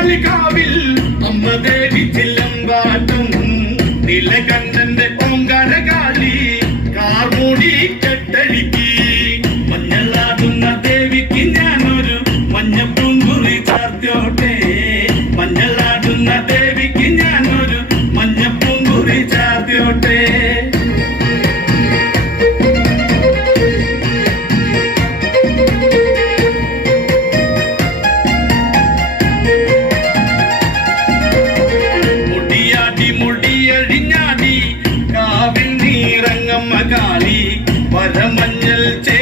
കാലികാവിൽ അമ്മ ദേവി ചില്ലമ്പാട്ടും നിലകണ്ണന്റെ പൊങ്കരകാലി കാർമൂടി കെട്ടഴിക്കി. മഞ്ഞളാടുന്ന ദേവിക്ക് ഞാനൊരു മഞ്ഞപ്പൂങ്കുറി ചാർത്തോട്ടെ വരമഞ്ഞൽ ചെ